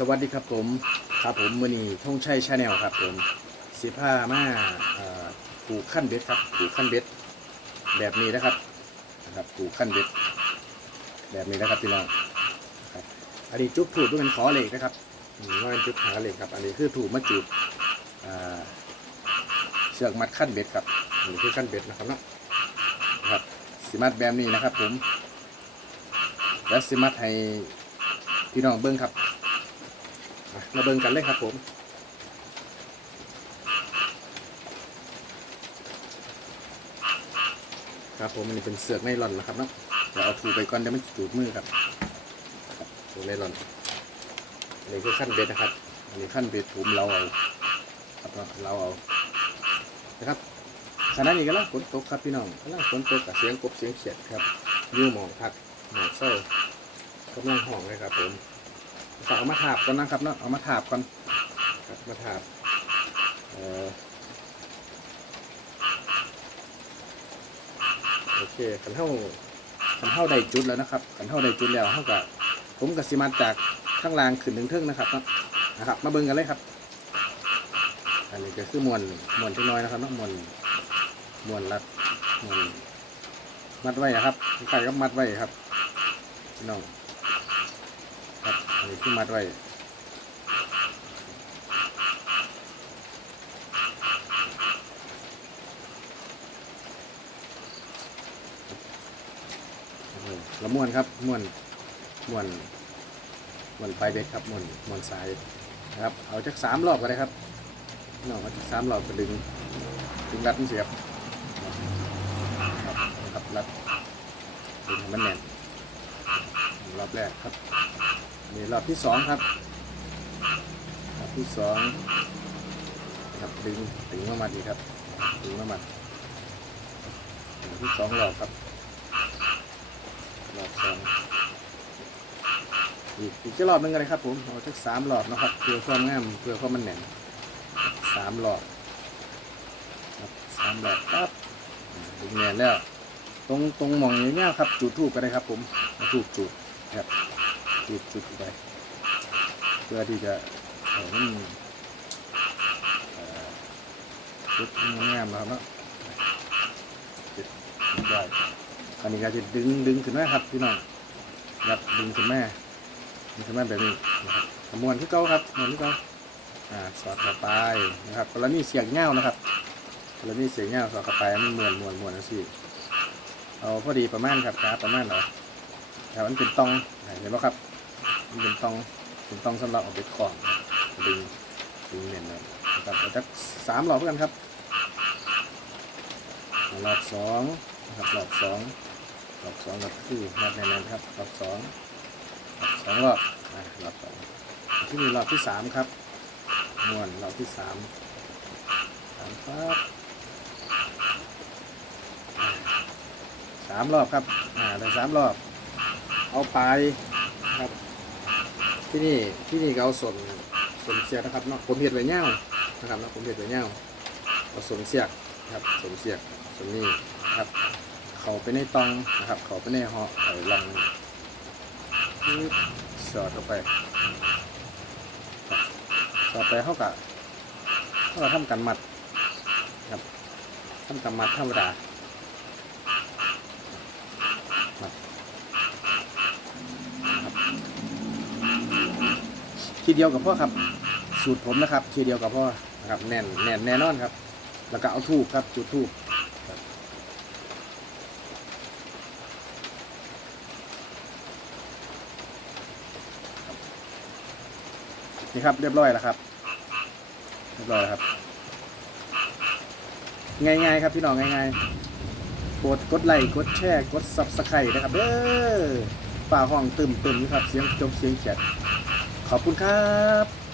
สวัสดีครับผมครับผมมือนีทงชัยชาแนลครับผมสิผ้ามาปลูกขั้นเบ็ดครับปลูกขั้นเบ็ดแบบนี้นะครับนะครับปลูกขั้นเบ็ดแบบนี้นะครับพี่น้องครับอันนี้จุดถูกด้วยเป็นขอเหล็กนะครับอืมว่าเป็นจุดขาเหล็กครับ อันนี้คือถูกมาจุดเชือกมัดขั้นเบ็ดครับอันนี้คือขั้นเบ็ดนะครับเนาะครับสิมัดแบบนี้นะครับผม และสิมัดให้พี่น้องเบิ้งครับ มาเบิ่งกันเลยครับผมครับผมอันนี้เป็นเสือกไนลอนนะครับเนาะเราเอาถูไปก่อนเดี๋ยวมันจูดมือครับถูไนลอนอันนี้คือขั้นเบ็ดนะครับอันนี้ขั้นเบ็ดถูมเราเอาครับเราเอานะครับขณะนี้กำลังฝนตกครับพี่น้องกำลังฝนตกกับเสียงกบเสียงเขียดครับยูหมองพักหมองเศร้ากำลังห้องเลยครับผม เอามาถาบก่อนนะครับเนาะเอามาถาบก่อนครับมาถาบเอ่อโอเคขันเท่าขันเท่าได้จุดแล้วนะครับขันเท่าได้จุดแล้วเท่ากับผมกับสิมาจากข้างล่างขึ้นถึงเทิงนะครับเนาะนะครับ มาเบิ่งกันเลยครับ อันนี้ก็คือมวนมวนที่น้อยนะครับเนาะมวนมวนรัดมวนมัดไว้นะครับใส่ก็มัดไว้ครับพี่น้องครับอั นนี้ที่มัดไว้โอ้โหแล้วม้วนครับม้วนม้วนม้วนปลายเบ็ดครับม้วนม้วนสายนะครับ เอาจากสามรอบก็ได้ครับนองเอาจากสามรอบก็ดึงดึงรัดมันเสียบครับนะครับรัดดึงให้มันแน่นรอบแรกครับ นี่รอบที่สองครับรอบที่สองครับดึงดึงมามาดีครับดึงมามารอบที่สองรอบครับรอบสองอีกอีกแค่รอบหนึงก็ได้ครับผมเอาสักสามรอบนะครับเพื่อความงามเพื่อความมันแน่นสามรอบครับสามรอบปั๊บดึงแน่นแล้วตรงตรงหมองอย่างเงี้ยครับจุดทูบก็ได้ครับผมเอาทูบจุดครับ จุดจุดไป เพื่อที่จะให้มันเอ่อจุดงามๆนะครับเนาะจุดได้อันนี้ก็จะดึงดึงขึ้นมาครับพี่น้องครับดึงขึ้นแม่ดึงขึ้นแม่แบบนี้นะครับขมวนที่เก้าครับมวนที่เก้าอ่าสอดเข้าไปนะครับแล้วนี่เสียงเง่านะครับแล้วนี่เสียงเง่าสอดเข้าไปมันมวนมวนมวนนะสิเอาพอดีประมาณครับครับประมาณเหรอแต่มันเป็นตองเห็นไหมครับ มันเป็นตองเป็นตองสำหรับเอาไปกรองดึงดึงเน่นเลยนะครับเอาจักสามรอบเพื่อกันครับรอบสองนะครับรอบสองรอบสองก็คือนับแน่นๆครับรอบสองรอบสองรอบอ่ารอบสองที่นี่รอบที่สามครับม้วนรอบที่สามสามครับอ่าสามรอบครับอ่าได้สามรอบ เอาไป ที่นี่ที่นี่ก็เอาสนส่วนเสียกนะครับเนาะผมเห็ดไว้เง่านะครับเนาะผมเห็ดไว้เง่าเอาส่วนเสียกครับส่วนเสียกส่วนนี้ครับเขาไปในตองนะครับ เขาไปในหอไอ้ลังสอดเข้าไปสอดไปเข้ากับเข้ากับทำกันมัดครับทำกันมัดธรรมดา ทีเดียวกับพ่อครับ สูตรผมนะครับ ทีเดียวกับพ่อนะครับแน่นแน่นแน่นอนครับ แล้วก็เอาทูบครับ จุดทูบนี่ครับเรียบร้อยแล้วครับ เรียบร้อยแล้วครับ ง่ายๆครับพี่น้องง่ายๆกดกดไลค์กดแชร์กดซับสไครต์นะครับเด้อฝ่าห้องตึมตึมๆนี่ครับเสียงจมเสียงเขียด ขอบคุณครับ